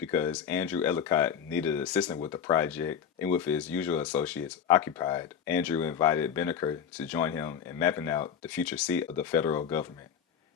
because Andrew Ellicott needed an assistant with the project, and with his usual associates occupied, Andrew invited Benneker to join him in mapping out the future seat of the federal government.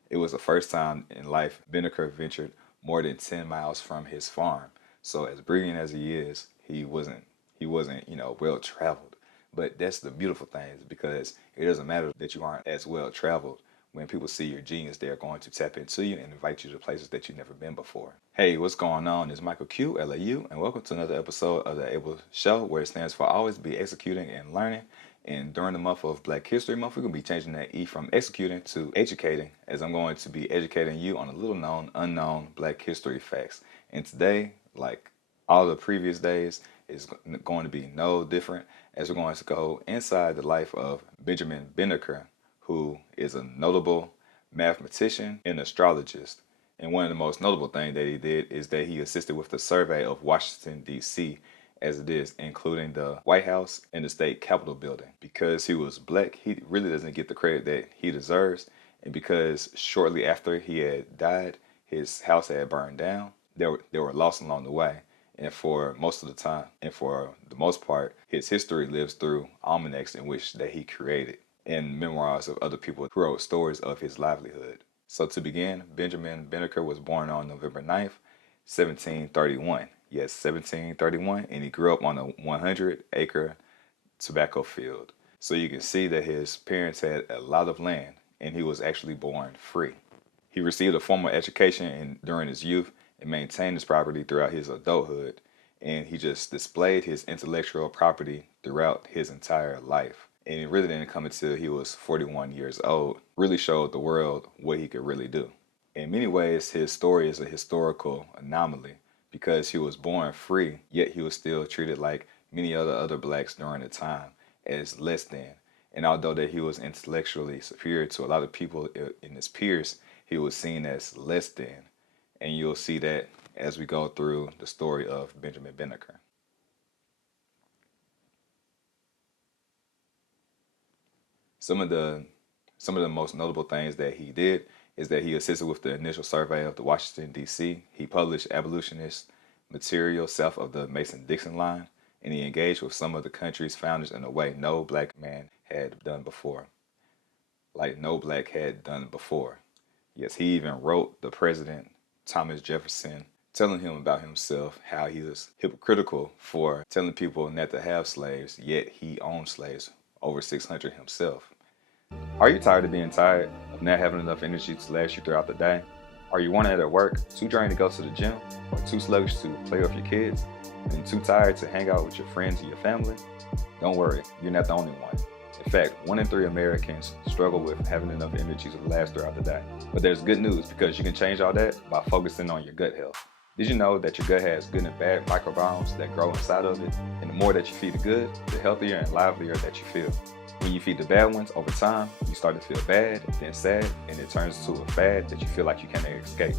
It was the first time in life Benneker ventured more than 10 miles from his farm. So as brilliant as he wasn't well traveled. But that's the beautiful thing is because it doesn't matter that you aren't as well traveled. When people see your genius, they're going to tap into you and invite you to places that you've never been before. Hey, what's going on? It's Michael Q, LAU, and welcome to another episode of the Able Show, where it stands for Always Be Executing and Learning. And during the month of Black History Month, we're going to be changing that E from executing to educating, as I'm going to be educating you on a little known, unknown Black history facts. And today, like all the previous days, is going to be no different, as we're going to go inside the life of Benjamin Benneker, who is a notable mathematician and astrologist. And one of the most notable things that he did is that he assisted with the survey of Washington, D.C., as it is, including the White House and the state Capitol building. Because he was black, he really doesn't get the credit that he deserves. And because shortly after he had died, his house had burned down, there were lost along the way. And for most of the time, and for the most part, his history lives through almanacs in which that he created and memoirs of other people who wrote stories of his livelihood. So to begin, Benjamin Benneker was born on November 9th, 1731. Yes, 1731, and he grew up on a 100-acre tobacco field. So you can see that his parents had a lot of land, and he was actually born free. He received a formal education during his youth and maintained his property throughout his adulthood, and he just displayed his intellectual property throughout his entire life. And it really didn't come until he was 41 years old, really showed the world what he could really do. In many ways, his story is a historical anomaly because he was born free, yet he was still treated like many other blacks during the time as less than. And although that he was intellectually superior to a lot of people in his peers, he was seen as less than. And you'll see that as we go through the story of Benjamin Benneker. Some of the most notable things that he did is that he assisted with the initial survey of the Washington, D.C. He published abolitionist material south of the Mason-Dixon line, and he engaged with some of the country's founders in a way no black man had done before. Like no black had done before. Yes, he even wrote the president, Thomas Jefferson, telling him about himself, how he was hypocritical for telling people not to have slaves, yet he owned slaves, over 600 himself. Are you tired of being tired, of not having enough energy to last you throughout the day? Are you worn out at work, too drained to go to the gym, or too sluggish to play with your kids, and too tired to hang out with your friends and your family? Don't worry, you're not the only one. In fact, 1 in 3 Americans struggle with having enough energy to last throughout the day. But there's good news because you can change all that by focusing on your gut health. Did you know that your gut has good and bad microbiomes that grow inside of it? And the more that you feed the good, the healthier and livelier that you feel. When you feed the bad ones over time, you start to feel bad, then sad, and it turns into a fad that you feel like you can't escape.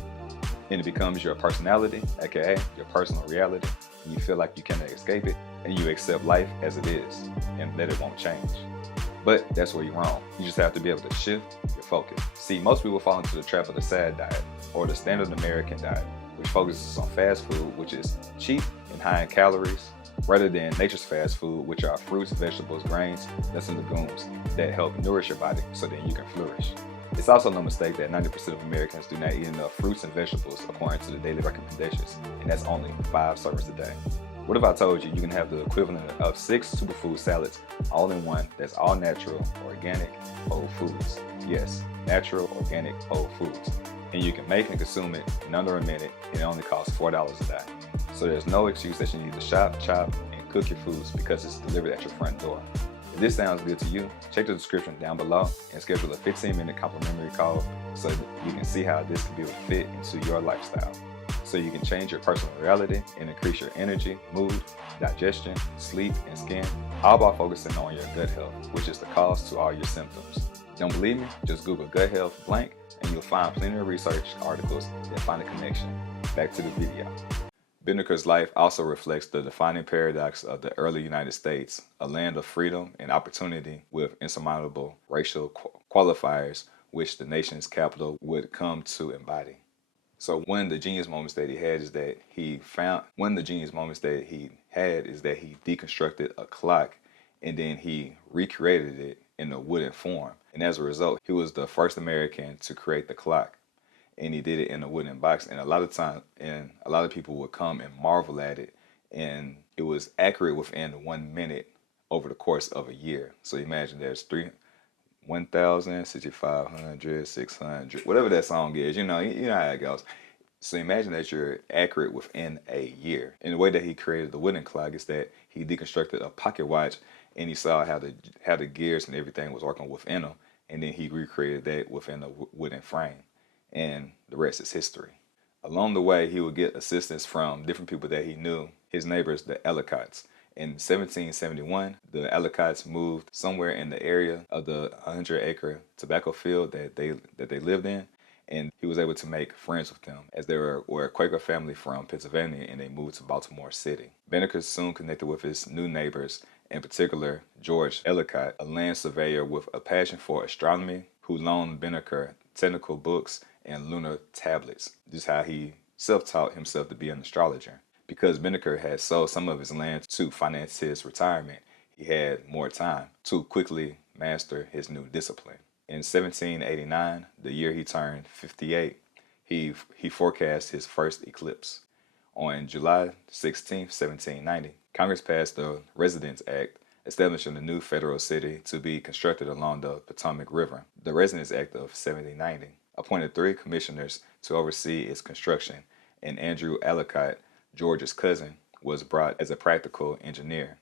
And it becomes your personality, aka your personal reality, and you feel like you cannot escape it, and you accept life as it is, and that it won't change. But that's where you're wrong. You just have to be able to shift your focus. See, most people fall into the trap of the SAD diet, or the standard American diet, which focuses on fast food, which is cheap and high in calories, rather than nature's fast food, which are fruits, vegetables, grains, nuts, and legumes that help nourish your body so that you can flourish. It's also no mistake that 90% of Americans do not eat enough fruits and vegetables according to the daily recommendations, and that's only 5 servings a day. What if I told you you can have the equivalent of 6 superfood salads all in one that's all natural, organic, whole foods? Yes, natural, organic, whole foods. And you can make and consume it in under a minute, and it only costs $4 a day. So there's no excuse that you need to shop, chop, and cook your foods because it's delivered at your front door. If this sounds good to you, check the description down below and schedule a 15-minute complimentary call so you can see how this can be a fit into your lifestyle. So you can change your personal reality and increase your energy, mood, digestion, sleep, and skin, all by focusing on your gut health, which is the cause to all your symptoms. Don't believe me? Just Google gut health blank and you'll find plenty of research articles that find a connection. Back to the video. Benneker's life also reflects the defining paradox of the early United States, a land of freedom and opportunity with insurmountable racial qualifiers which the nation's capital would come to embody. So one of the genius moments that he had is that he found one of the genius moments that he had is that he deconstructed a clock and then he recreated it in a wooden form. And as a result, he was the first American to create the clock. And he did it in a wooden box. And a lot of people would come and marvel at it. And it was accurate within 1 minute over the course of a year. So imagine there's 1,000, 6,500, 600, whatever that song is. You know how it goes. So imagine that you're accurate within a year. And the way that he created the wooden clock is that he deconstructed a pocket watch and he saw how the gears and everything was working within them, and then he recreated that within a wooden frame. And the rest is history. Along the way, he would get assistance from different people that he knew, his neighbors, the Ellicotts. In 1771, the Ellicotts moved somewhere in the area of the 100-acre tobacco field that they lived in, and he was able to make friends with them as they were a Quaker family from Pennsylvania and they moved to Baltimore City. Benneker soon connected with his new neighbors, in particular George Ellicott, a land surveyor with a passion for astronomy, who loaned Benneker technical books and lunar tablets. This is how he self-taught himself to be an astrologer. Because Benneker had sold some of his land to finance his retirement, he had more time to quickly master his new discipline. In 1789, the year he turned 58, he forecast his first eclipse. On July 16, 1790, Congress passed the Residence Act, establishing a new federal city to be constructed along the Potomac River. The Residence Act of 1790 appointed 3 commissioners to oversee its construction, and Andrew Ellicott, George's cousin, was brought as a practical engineer.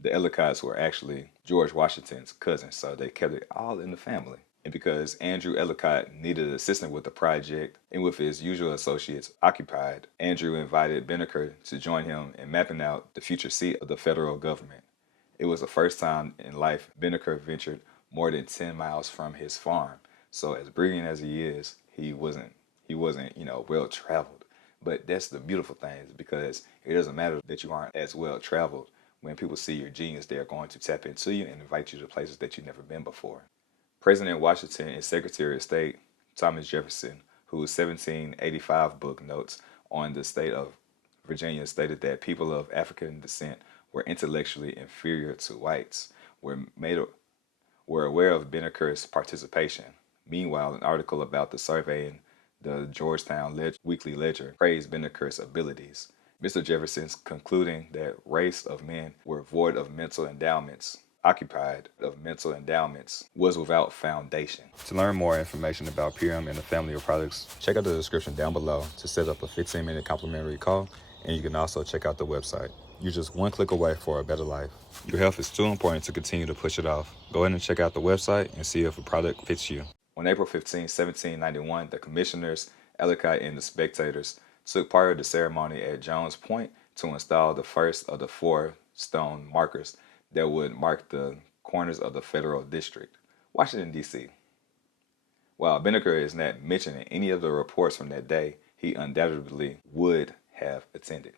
The Ellicotts were actually George Washington's cousins, so they kept it all in the family. And because Andrew Ellicott needed an assistant with the project and with his usual associates occupied, Andrew invited Benneker to join him in mapping out the future seat of the federal government. It was the first time in life Benneker ventured more than 10 miles from his farm. So as brilliant as he is, he wasn't, well traveled. But that's the beautiful thing, is because it doesn't matter that you aren't as well traveled. When people see your genius, they're going to tap into you and invite you to places that you've never been before. President Washington and Secretary of State Thomas Jefferson, whose 1785 book notes on the state of Virginia stated that people of African descent were intellectually inferior to whites, were aware of Benneker's participation. Meanwhile, an article about the survey in the Georgetown Weekly Ledger praised Benneker's abilities. Mr. Jefferson's concluding that race of men were void of mental endowments, occupied of mental endowments, was without foundation. To learn more information about Purium and the family of products, check out the description down below to set up a 15-minute complimentary call, and you can also check out the website. You're just one click away for a better life. Your health is too important to continue to push it off. Go ahead and check out the website and see if a product fits you. On April 15, 1791, the commissioners, Ellicott and the spectators, took part of the ceremony at Jones Point to install the first of the 4 stone markers that would mark the corners of the federal district, Washington, D.C. While Benneker is not mentioned in any of the reports from that day, he undoubtedly would have attended.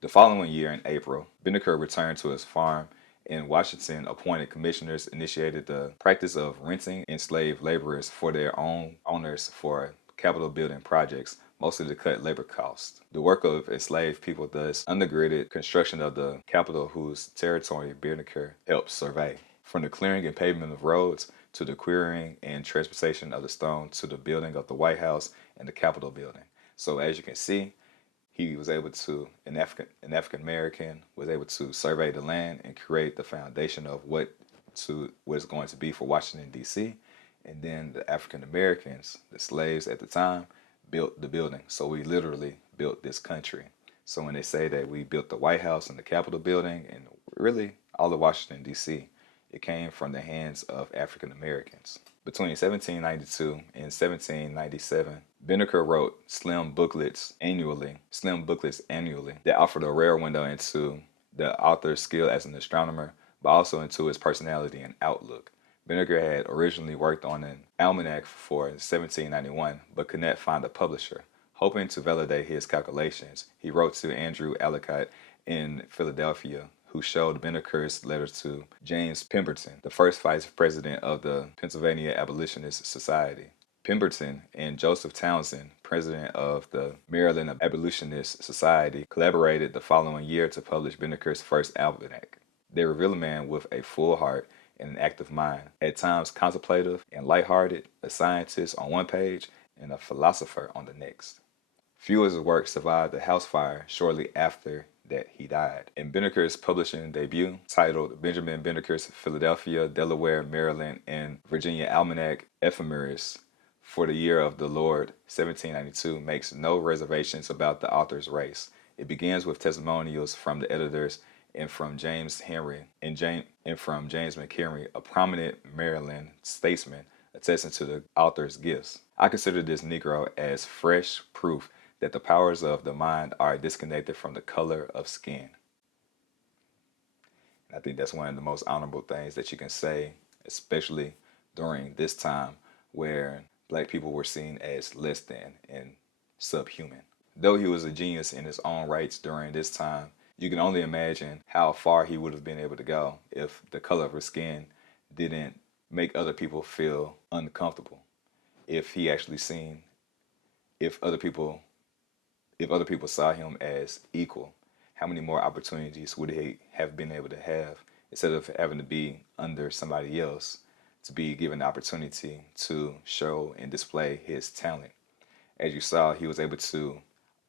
The following year in April, Benneker returned to his farm, and Washington appointed commissioners initiated the practice of renting enslaved laborers for their own owners for Capitol building projects, mostly to cut labor costs. The work of enslaved people thus undergirded construction of the Capitol, whose territory Benneker helped survey. From the clearing and pavement of roads to the quarrying and transportation of the stone to the building of the White House and the Capitol building. So as you can see, he was able to, an African American, was able to survey the land and create the foundation of what it's going to be for Washington, D.C. And then the African Americans, the slaves at the time, built the building. So we literally built this country. So when they say that we built the White House and the Capitol building and really all of Washington, D.C., it came from the hands of African Americans. Between 1792 and 1797, Benneker wrote slim booklets annually that offered a rare window into the author's skill as an astronomer, but also into his personality and outlook. Benneker had originally worked on an almanac for 1791, but could not find a publisher. Hoping to validate his calculations, he wrote to Andrew Ellicott in Philadelphia, who showed Benneker's letter to James Pemberton, the first vice president of the Pennsylvania Abolitionist Society. Pemberton and Joseph Townsend, president of the Maryland Abolitionist Society, collaborated the following year to publish Benneker's first almanac. They reveal a man with a full heart and an active mind, at times contemplative and lighthearted, a scientist on one page and a philosopher on the next. Few of his works survived the house fire shortly after that he died. In Benneker's publishing debut, titled Benjamin Benneker's Philadelphia, Delaware, Maryland, and Virginia Almanac Ephemeris for the year of the Lord 1792, makes no reservations about the author's race. It begins with testimonials from the editors and from James McHenry, a prominent Maryland statesman, attesting to the author's gifts. I consider this Negro as fresh proof that the powers of the mind are disconnected from the color of skin. And I think that's one of the most honorable things that you can say, especially during this time where Black people were seen as less than and subhuman. Though he was a genius in his own rights during this time, you can only imagine how far he would have been able to go if the color of his skin didn't make other people feel uncomfortable. If he actually seen, if other people saw him as equal, how many more opportunities would he have been able to have instead of having to be under somebody else, to be given the opportunity to show and display his talent? As you saw, he was able to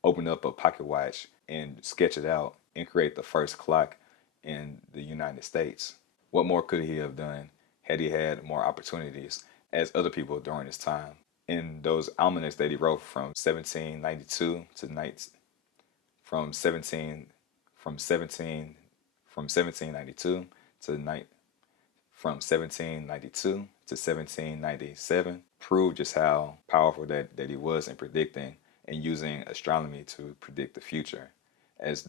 open up a pocket watch and sketch it out and create the first clock in the United States. What more could he have done had he had more opportunities as other people during his time? In those almanacs that he wrote from 1792 to from 1792 to 1797 proved just how powerful that he was in predicting and using astronomy to predict the future, as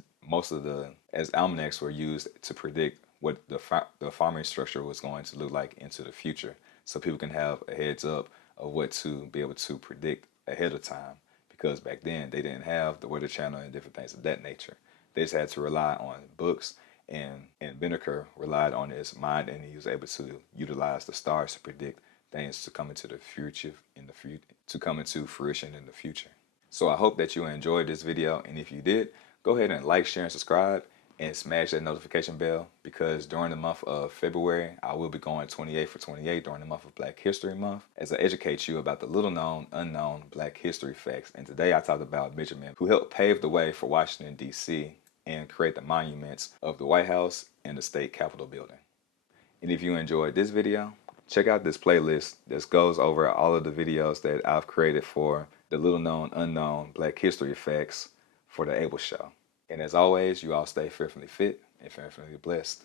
almanacs were used to predict what the farming structure was going to look like into the future, so people can have a heads up of what to be able to predict ahead of time, because back then they didn't have the Weather Channel and different things of that nature. They just had to rely on books, and Benneker relied on his mind, and he was able to utilize the stars to predict things to come into the future, to come into fruition in the future. So I hope that you enjoyed this video, and if you did, go ahead and like, share, and subscribe, and smash that notification bell, because during the month of February, I will be going 28 for 28 during the month of Black History Month, as I educate you about the little known, unknown Black history facts. And today I talked about Benjamin, who helped pave the way for Washington, D.C., and create the monuments of the White House and the State Capitol building. And if you enjoyed this video, check out this playlist that goes over all of the videos that I've created for the little known, unknown Black history facts for the Able Show. And as always, you all stay fearfully fit and fearfully blessed.